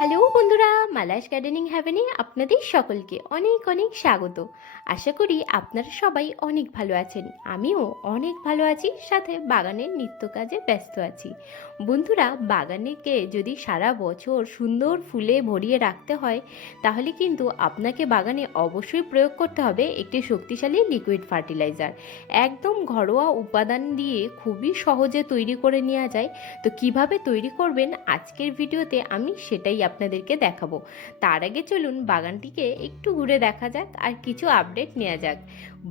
Hello বন্ধুরা, Mala's gardening হ্যাভেনে আপনাদের সকলকে অনেক অনেক স্বাগত। আশা করি আপনারা সবাই অনেক ভালো আছেন। আমিও অনেক ভালো আছি, সাথে বাগানের নিত্য কাজে ব্যস্ত আছি। বন্ধুরা, বাগানেকে যদি সারা বছর সুন্দর ফুলে ভরিয়ে রাখতে হয়, তাহলে কিন্তু আপনাকে বাগানে অবশ্যই প্রয়োগ করতে হবে একটি শক্তিশালী লিকুইড ফার্টিলাইজার। একদম ঘরোয়া উপাদান দিয়ে খুবই সহজে তৈরি করে নেওয়া যায়। তো কিভাবে তৈরি করবেন আজকের ভিডিওতে আমি সেটাই আপনাদেরকে দেখাবো। তার আগে চলুন বাগানটিকে একটু ঘুরে দেখা যাক আর কিছু আপডেট নেওয়া যাক।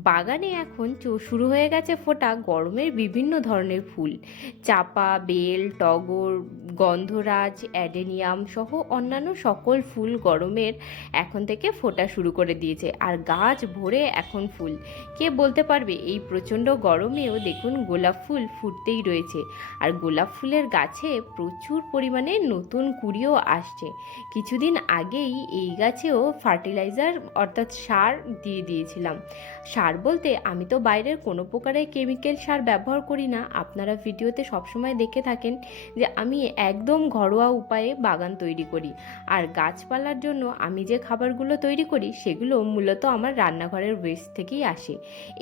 বাগানে এখন শুরু হয়ে গেছে ফোটা গরমের বিভিন্ন ধরনের ফুল। চাপা, বেল, টগর, গন্ধরাজ, অ্যাডেনিয়াম সহ অন্যান্য সকল ফুল গরমের এখন থেকে ফোটা শুরু করে দিয়েছে, আর গাছ ভরে এখন ফুল। কে বলতে পারবে এই প্রচণ্ড গরমেও দেখুন গোলাপ ফুল ফুটতেই রয়েছে। আর গোলাপ ফুলের গাছে প্রচুর পরিমাণে নতুন কুঁড়িও আসছে। কিছুদিন আগেই এই গাছেও ফার্টিলাইজার অর্থাৎ সার দিয়ে দিয়েছিলাম। সার বলতে আমি তো বাইরের কোনো প্রকারের কেমিক্যাল সার ব্যবহার করি না। আপনারা ভিডিওতে সবসময় দেখে থাকেন যে আমি একদম ঘরোয়া উপায়ে বাগান তৈরি করি। আর গাছপালার জন্য আমি যে খাবারগুলো তৈরি করি সেগুলো মূলত আমার রান্নাঘরের ওয়েস্ট থেকেই আসে।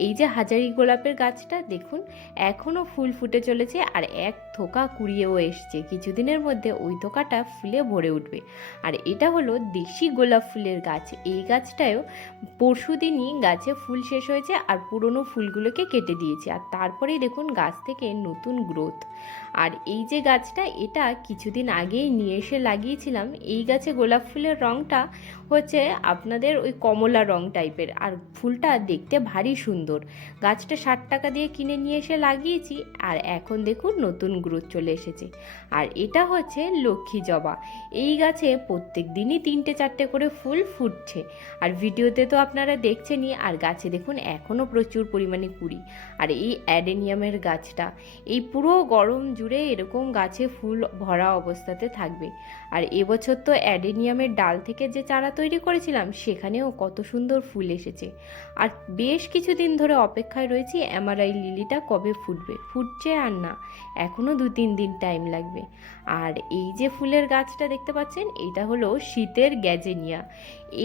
এই যে হাজারি গোলাপের গাছটা দেখুন, এখনও ফুল ফুটে চলেছে আর এক থোকা কুড়িয়েও এসছে। কিছুদিনের মধ্যে ওই থোকাটা ফুলে ভরে উঠবে। আর এটা হলো দেশি গোলাপ ফুলের গাছ। এই গাছটাও পরশুদিনই গাছে ফুল শেষ হয়েছে আর পুরনো ফুলগুলোকে কেটে দিয়েছে, আর তারপরেই দেখুন গাছ থেকে নতুন গ্রোথ। আর এই যে গাছটা, এটা কিছুদিন আগেই নিয়ে এসে লাগিয়েছিলাম। এই গাছে গোলাপ ফুলের রঙটা হচ্ছে আপনাদের ওই কমলা রং টাইপের, আর ফুলটা দেখতে ভারী সুন্দর। গাছটা 60 টাকা দিয়ে কিনে নিয়ে এসে লাগিয়েছি, আর এখন দেখুন নতুন গ্রোথ চলে এসেছে। আর এটা হচ্ছে লক্ষ্মী জবা। এই গাছে প্রত্যেক দিনই 3-4টে করে ফুল ফুটছে, আর ভিডিওতে তো আপনারা দেখছেনই। আর গাছে দেখুন এখনও প্রচুর পরিমাণে কুঁড়ি। আর এই অ্যাডেনিয়ামের গাছটা এই পুরো গরম জুড়ে এরকম গাছে ফুল ভরা অবস্থাতে থাকবে। আর এবছর তো অ্যাডেনিয়ামের ডাল থেকে যে চারা তৈরি করেছিলাম সেখানেও কত সুন্দর ফুল এসেছে। আর বেশ কিছুদিন ধরে অপেক্ষায় রয়েছি অ্যামারাই লিলিটা কবে ফুটবে। ফুটছে আর না, এখনও 2-3 দিন টাইম লাগবে। আর এই যে ফুলের গাছটা দেখতে পাচ্ছেন, এটা হলো শীতের গ্যাজেনিয়া।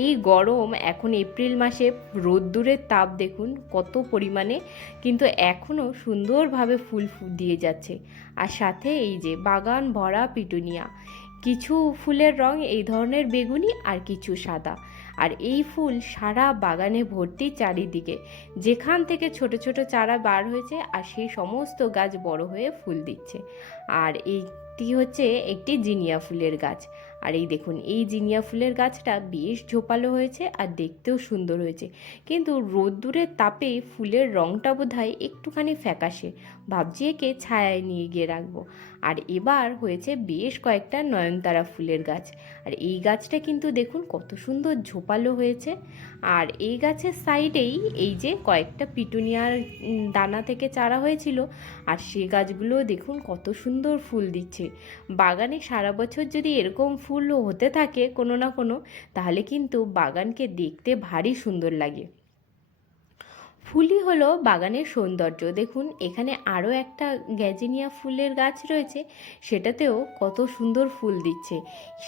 এই গরম, এখন এপ্রিল মাসে রোদ্দুরের তাপ দেখুন কত পরিমাণে, কিন্তু এখনও সুন্দরভাবে ফুল দিয়ে যাচ্ছে। আর সাথে এই যে বাগান ভরা পিটুনিয়া। কিছু ফুলের রং এই ধরনের বেগুনি আর কিছু সাদা। আর এই ফুল সারা বাগানে ভর্তি চারিদিকে, যেখান থেকে ছোট ছোট চারা বার হয়েছে আর সেই সমস্ত গাছ বড় হয়ে ফুল দিচ্ছে। আর এইটি হচ্ছে একটি জিনিয়া ফুলের গাছ। আর এই দেখুন, এই জিনিয়া ফুলের গাছটা বেশ ঝোপালো হয়েছে আর দেখতেও সুন্দর হয়েছে, কিন্তু রোদ্দুরের তাপে ফুলের রঙটা বোধহয় একটুখানি ফ্যাকাশে। ভাবছি একে ছায়ায় নিয়ে গিয়ে রাখবো। আর এবার হয়েছে বেশ কয়েকটা নয়নতারা ফুলের গাছ। আর এই গাছটা কিন্তু দেখুন কত সুন্দর ঝোপালো হয়েছে। আর এই গাছের সাইডেই এই যে কয়েকটা পিটুনিয়ার দানা থেকে চারা হয়েছিল, আর সে গাছগুলো দেখুন কত সুন্দর ফুল দিচ্ছে। বাগানে সারা বছর যদি এরকম ফুল হতে থাকে কোনো না কোনো, তাহলে কিন্তু বাগানকে দেখতে ভারী সুন্দর লাগে। ফুলই হলো বাগানের সৌন্দর্য। দেখুন এখানে আরও একটা গ্যাজিনিয়া ফুলের গাছ রয়েছে, সেটাতেও কত সুন্দর ফুল দিচ্ছে।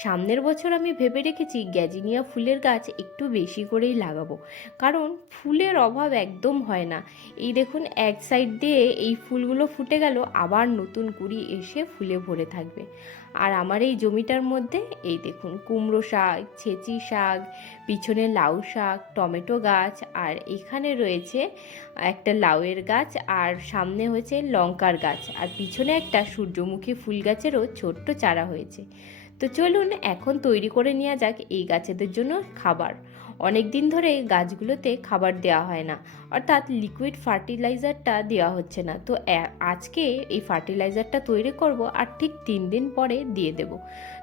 সামনের বছর আমি ভেবে রেখেছি গ্যাজিনিয়া ফুলের গাছ একটু বেশি করেই লাগাবো, কারণ ফুলের অভাব একদম হয় না। এই দেখুন এক সাইড দিয়ে এই ফুলগুলো ফুটে গেল, আবার নতুন কুঁড়ি এসে ফুলে ভরে থাকবে। আর আমার এই জমিটার মধ্যে এই দেখুন কুমড়ো শাক, ছেঁচি শাক, পিছনে লাউ শাক, টমেটো গাছ, আর এখানে রয়েছে একটা লাউয়ের গাছ, আর সামনে হয়েছে লঙ্কার গাছ, আর পিছনে একটা সূর্যমুখী ফুল গাছেরও ছোট্ট চারা হয়েছে। তো চলুন এখন তৈরি করে নেওয়া যাক এই গাছেদের জন্য খাবার। অনেক দিন ধরে গাছগুলোতে খাবার দেওয়া হয় না, অর্থাৎ লিকুইড ফার্টিলাইজারটা দেওয়া হচ্ছে না। তো আজকে এই ফার্টিলাইজারটা তৈরি করব, আর ঠিক 3 দিন পরে দিয়ে দেব।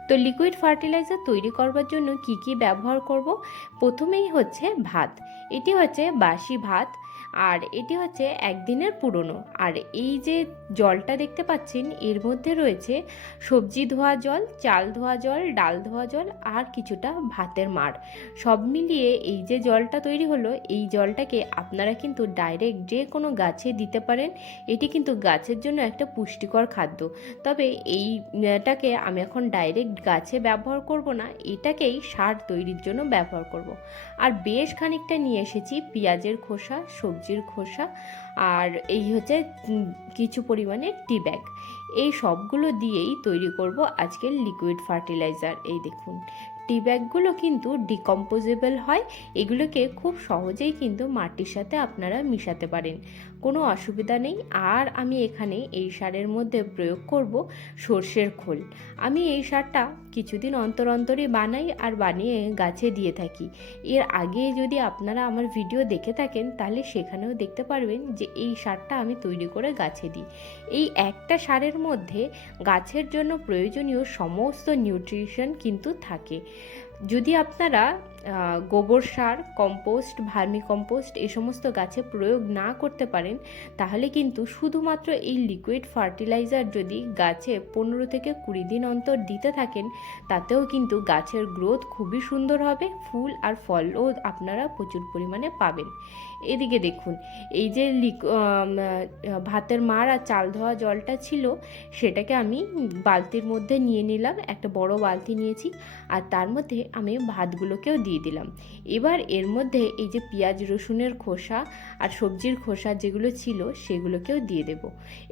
তো লিকুইড ফার্টিলাইজার তৈরি করবার জন্য কি কি ব্যবহার করব, প্রথমেই হচ্ছে ভাত। এটি হচ্ছে বাসি ভাত। আর এটি হচ্ছে একদিনের পুরনো। আর এই যে জলটা দেখতে পাচ্ছেন এর মধ্যে রয়েছে সবজি ধোয়া জল, চাল ধোয়া জল, ডাল ধোয়া জল আর কিছুটা ভাতের মাড়। সব মিলিয়ে এই যে জলটা তৈরি হলো, এই জলটাকে আপনারা কিন্তু ডাইরেক্ট যে কোনো গাছে দিতে পারেন। এটি কিন্তু গাছের জন্য একটা পুষ্টিকর খাদ্য। তবে এইটাকে আমি এখন ডাইরেক্ট গাছে ব্যবহার করব না, এটাকেই সার তৈরির জন্য ব্যবহার করব। আর বেশ খানিকটা নিয়ে এসেছি পেঁয়াজের খোসা, সবজির খোসা, আর এই হচ্ছে কিছু পরিমাণে টি ব্যাগ। এই সবগুলো দিয়েই তৈরি করব আজকের লিকুইড ফার্টিলাইজার। এই দেখুন, টি ব্যাগগুলো কিন্তু ডিকম্পোজেবল হয়, এগুলোকে খুব সহজেই কিন্তু মাটির সাথে আপনারা মিশাতে পারেন, কোনো অসুবিধা নেই। আর আমি এখানে এই সারের মধ্যে প্রয়োগ করব সর্ষের খোল। আমি এই সারটা কিছুদিন অন্তর অন্তরই বানাই আর বানিয়ে গাছে দিয়ে থাকি। এর আগে যদি আপনারা আমার ভিডিও দেখে থাকেন তাহলে সেখানেও দেখতে পারবেন যে এই সারটা আমি তৈরি করে গাছে দিই। এই একটা সারের মধ্যে গাছের জন্য প্রয়োজনীয় সমস্ত নিউট্রিশন কিন্তু থাকে। যদি আপনারা গোবর সার, কম্পোস্ট, ভার্মি কম্পোস্ট এ সমস্ত গাছে প্রয়োগ না করতে পারেন, তাহলে কিন্তু শুধুমাত্র এই লিকুইড ফার্টিলাইজার যদি গাছে 15 থেকে 20 দিন অন্তর দিতে থাকেন, তাতেও কিন্তু গাছের গ্রোথ খুবই সুন্দর হবে, ফুল আর ফলও আপনারা প্রচুর পরিমাণে পাবেন। এদিকে দেখুন, এই যে ভাতের মাড় আর চাল ধোয়া জলটা ছিল, সেটাকে আমি বালতির মধ্যে নিয়ে নিলাম, একটা বড় বালতি নিয়েছি, আর তার মধ্যে আমি ভাতগুলোকেও দিয়ে দিলাম। এবার এর মধ্যে এই যে পেঁয়াজ রসুনের খোসা আর সবজির খোসা যেগুলো ছিল সেগুলোকেও দিয়ে দেব।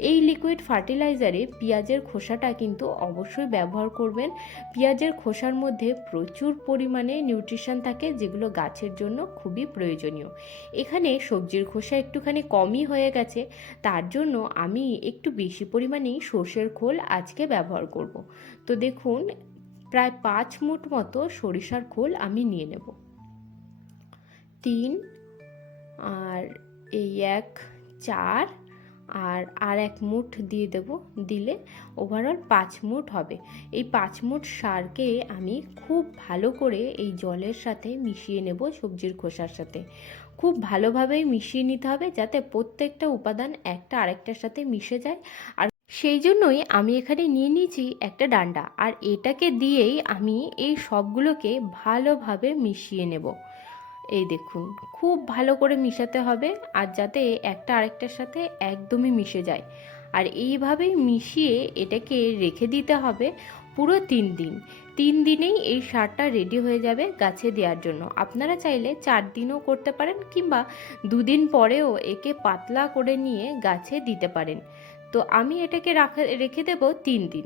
এই লিকুইড ফার্টিলাইজারে পেঁয়াজের খোসাটা কিন্তু অবশ্যই ব্যবহার করবেন। পেঁয়াজের খোসার মধ্যে প্রচুর পরিমাণে নিউট্রিশন থাকে, যেগুলো গাছের জন্য খুবই প্রয়োজনীয়। এখানে সবজির খোসা একটুখানি কমই হয়ে গেছে, তার জন্য আমি একটু বেশি পরিমাণেই সর্ষের খোল আজকে ব্যবহার করব। তো দেখুন, প্রায় 5 মুঠ মতো সরিষার খোল আমি নিয়ে নেব। 3 আর এই 1 4 আর 1 মুঠ দিয়ে দেব, দিলে ওভারঅল 5 মুঠ হবে। এই 5 মুঠ সারকে আমি খুব ভালো করে এই জলের সাথে মিশিয়ে নেব, সবজির খোসার সাথে খুব ভালোভাবেই মিশিয়ে নিতে হবে, যাতে প্রত্যেকটা উপাদান একটা আরেকটার সাথে মিশে যায়। আর সেই জন্যই আমি এখানে নিয়ে নিয়েছি একটা ডান্ডা, আর এটাকে দিয়েই আমি এই সবগুলোকে ভালোভাবে মিশিয়ে নেব। এই দেখুন, খুব ভালো করে মিশাতে হবে, আর যাতে একটা আরেকটার সাথে একদমই মিশে যায়। আর এইভাবেই মিশিয়ে এটাকে রেখে দিতে হবে পুরো 3 দিন। 3 দিনেই এই সারটা রেডি হয়ে যাবে গাছে দেওয়ার জন্য। আপনারা চাইলে 4 দিনও করতে পারেন, কিংবা 2 দিন পরেও একে পাতলা করে নিয়ে গাছে দিতে পারেন। তো আমি এটাকে রেখে দেব 3 দিন।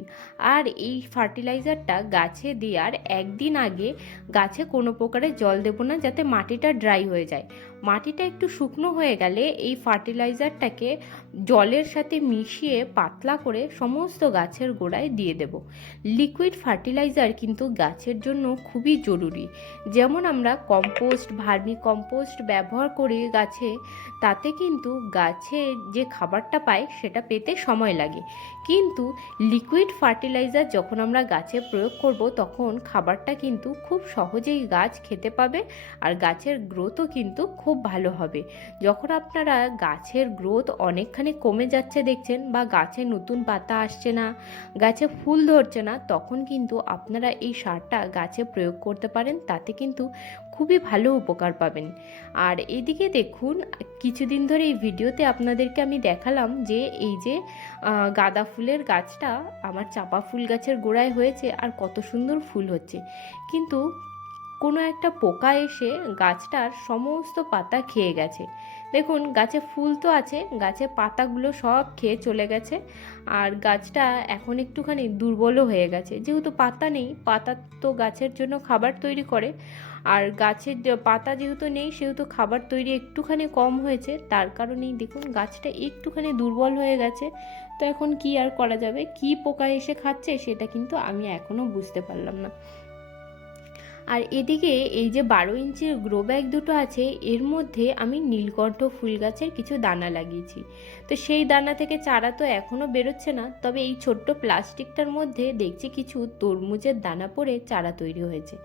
আর এই ফার্টিলাইজারটা গাছে দেওয়ার 1 দিন আগে গাছে কোনো প্রকারে জল দেব না, যাতে মাটিটা ড্রাই হয়ে যায়। মাটিটা একটু শুকনো হয়ে গেলে এই ফার্টিলাইজারটাকে জলের সাথে মিশিয়ে পাতলা করে সমস্ত গাছের গোড়ায় দিয়ে দেব। লিকুইড ফার্টিলাইজার কিন্তু গাছের জন্য খুবই জরুরি। যেমন আমরা কম্পোস্ট, ভার্মি কম্পোস্ট ব্যবহার করি গাছে, তাতে কিন্তু গাছে যে খাবারটা পায় সেটা পেতে সময় লাগে, কিন্তু লিকুইড ফার্টিলাইজার যখন আমরা গাছে প্রয়োগ করব, তখন খাবারটা কিন্তু খুব সহজেই গাছ খেতে পাবে, আর গাছের গ্রোথও কিন্তু খুব ভালো হবে। যখন আপনারা গাছের গ্রোথ অনেকখানি কমে যাচ্ছে দেখছেন, বা গাছে নতুন পাতা আসছে না, গাছে ফুল ধরছে না, তখন কিন্তু আপনারা এই সারটা গাছে প্রয়োগ করতে পারেন, তাতে কিন্তু খুবই ভালো উপকার পাবেন। আর এদিকে দেখুন, কিছুদিন ধরে এই ভিডিওতে আপনাদেরকে আমি দেখালাম যে এই যে গাঁদা ফুলের গাছটা আমার চাপা ফুল গাছের গোড়ায় হয়েছে, আর কত সুন্দর ফুল হচ্ছে, কিন্তু কোনো একটা পোকা এসে গাছটার সমস্ত পাতা খেয়ে গেছে। দেখুন, গাছে ফুল তো আছে, গাছে পাতাগুলো সব খেয়ে চলে গেছে, আর গাছটা এখন একটুখানি দুর্বলও হয়ে গেছে। যেহেতু পাতা নেই, পাতা তো গাছের জন্য খাবার তৈরি করে, আর গাছের পাতা যেহেতু নেই, সেহেতু খাবার তৈরি একটুখানি কম হয়েছে, তার কারণেই দেখুন গাছটা একটুখানি দুর্বল হয়ে গেছে। তো এখন কি আর করা যাবে, কি পোকা এসে খাচ্ছে সেটা কিন্তু আমি এখনও বুঝতে পারলাম না। আর এদিকে এই যে 12 ইঞ্চির গ্রো ব্যাগ দুটো আছে, এর মধ্যে আমি নীলকণ্ঠ ফুল গাছের কিছু দানা লাগিয়েছি। তো সেই দানা থেকে চারা তো এখনও বেরোচ্ছে না, তবে এই ছোট্ট প্লাস্টিকটার মধ্যে দেখছি কিছু তরমুজের দানা পড়ে চারা তৈরি হয়েছে।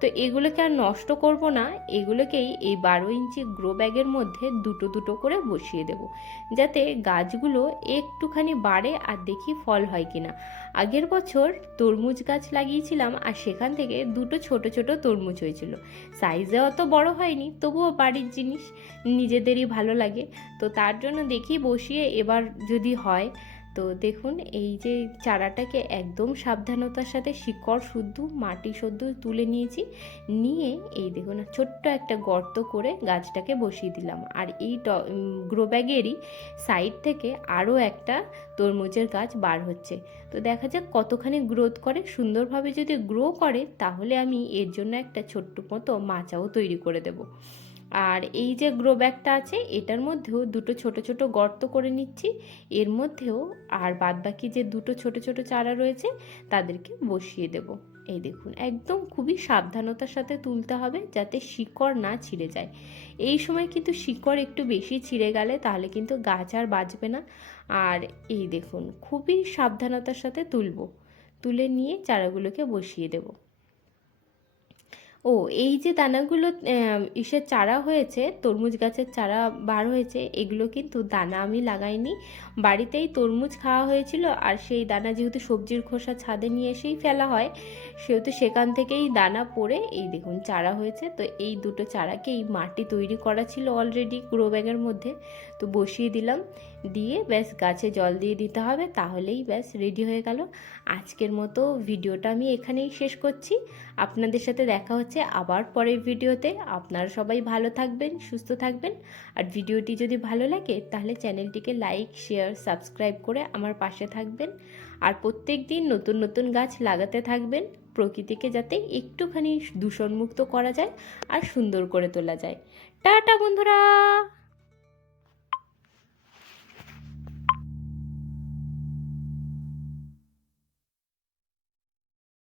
তো এগুলোকে আর নষ্ট করব না, এগুলোকেই এই 12 ইঞ্চি গ্রো ব্যাগের মধ্যে দুটো দুটো করে বসিয়ে দেব, যাতে গাছগুলো একটুখানি বাড়ে আর দেখি ফল হয় কিনা। আগের বছর তরমুজ গাছ লাগিয়েছিলাম আর সেখান থেকে দুটো ছোট ছোট তরমুজ হয়েছিল। সাইজে অত বড় হয়নি, তবুও বাড়ির জিনিস নিজেদেরই ভালো লাগে। তো তার জন্য দেখি বসিয়ে এবার যদি হয়। তো দেখুন এই যে চারাটাকে একদম সাবধানতার সাথে শিকড় শুদ্ধ মাটি শুদ্ধ তুলে নিয়েছি, নিয়ে এই দেখুন ছোট্ট একটা গর্ত করে গাছটাকে বসিয়ে দিলাম। আর এই গ্রো ব্যাগেরই সাইড থেকে আরও একটা তরমুজের গাছ বার হচ্ছে। তো দেখা যাক কতখানি গ্রোথ করে। সুন্দরভাবে যদি গ্রো করে তাহলে আমি এর জন্য একটা ছোট্ট মতো মাচাও তৈরি করে দেব। আর এই যে গ্রো ব্যাগটা আছে এটার মধ্যেও দুটো ছোট ছোট গর্ত করে নিচ্ছি, এর মধ্যেও আর বাদবাকি যে দুটো ছোট ছোট চারা রয়েছে তাদেরকে বসিয়ে দেব। এই দেখুন একদম খুবই সাবধানতার সাথে তুলতে হবে যাতে শিকড় না ছিঁড়ে যায়। এই সময় কিন্তু শিকড় একটু বেশি ছিঁড়ে গেলে তাহলে কিন্তু গাছ আর বাঁচবে না। আর এই দেখুন খুবই সাবধানতার সাথে তুলে নিয়ে চারাগুলোকে বসিয়ে দেব। ও এই যে দানাগুলো ইসের চারা হয়েছে, তরমুজ গাছের চারা বার হয়েছে, এগুলো কিন্তু দানা আমি লাগাইনি, বাড়িতেই তরমুজ খাওয়া হয়েছিল আর সেই দানা যেহেতু সবজির খোসা ছাদে নিয়ে এসেই ফেলা হয়, সেহেতু সেখান থেকেই দানা পড়ে এই দেখুন চারা হয়েছে। তো এই দুটো চারাকেই মাটি তৈরি করা ছিল অলরেডি গ্রো ব্যাগের মধ্যে, তো বসিয়ে দিলাম, দিয়ে ব্যাস গাছে জল দিয়ে দিতে হবে, তাহলেই ব্যাস রেডি হয়ে গেল। আজকের মতো ভিডিওটা আমি এখানেই শেষ করছি। আপনাদের সাথে দেখা হচ্ছে আবার পরের ভিডিওতে। আপনারা সবাই ভালো থাকবেন, সুস্থ থাকবেন। আর ভিডিওটি যদি ভালো লাগে তাহলে চ্যানেলটিকে লাইক শেয়ার সাবস্ক্রাইব করে আমার পাশে থাকবেন। আর প্রত্যেক দিন নতুন নতুন গাছ লাগাতে থাকবেন, প্রকৃতিকে যাতে একটুখানি দূষণমুক্ত করা যায় আর সুন্দর করে তোলা যায়। টাটা বন্ধুরা।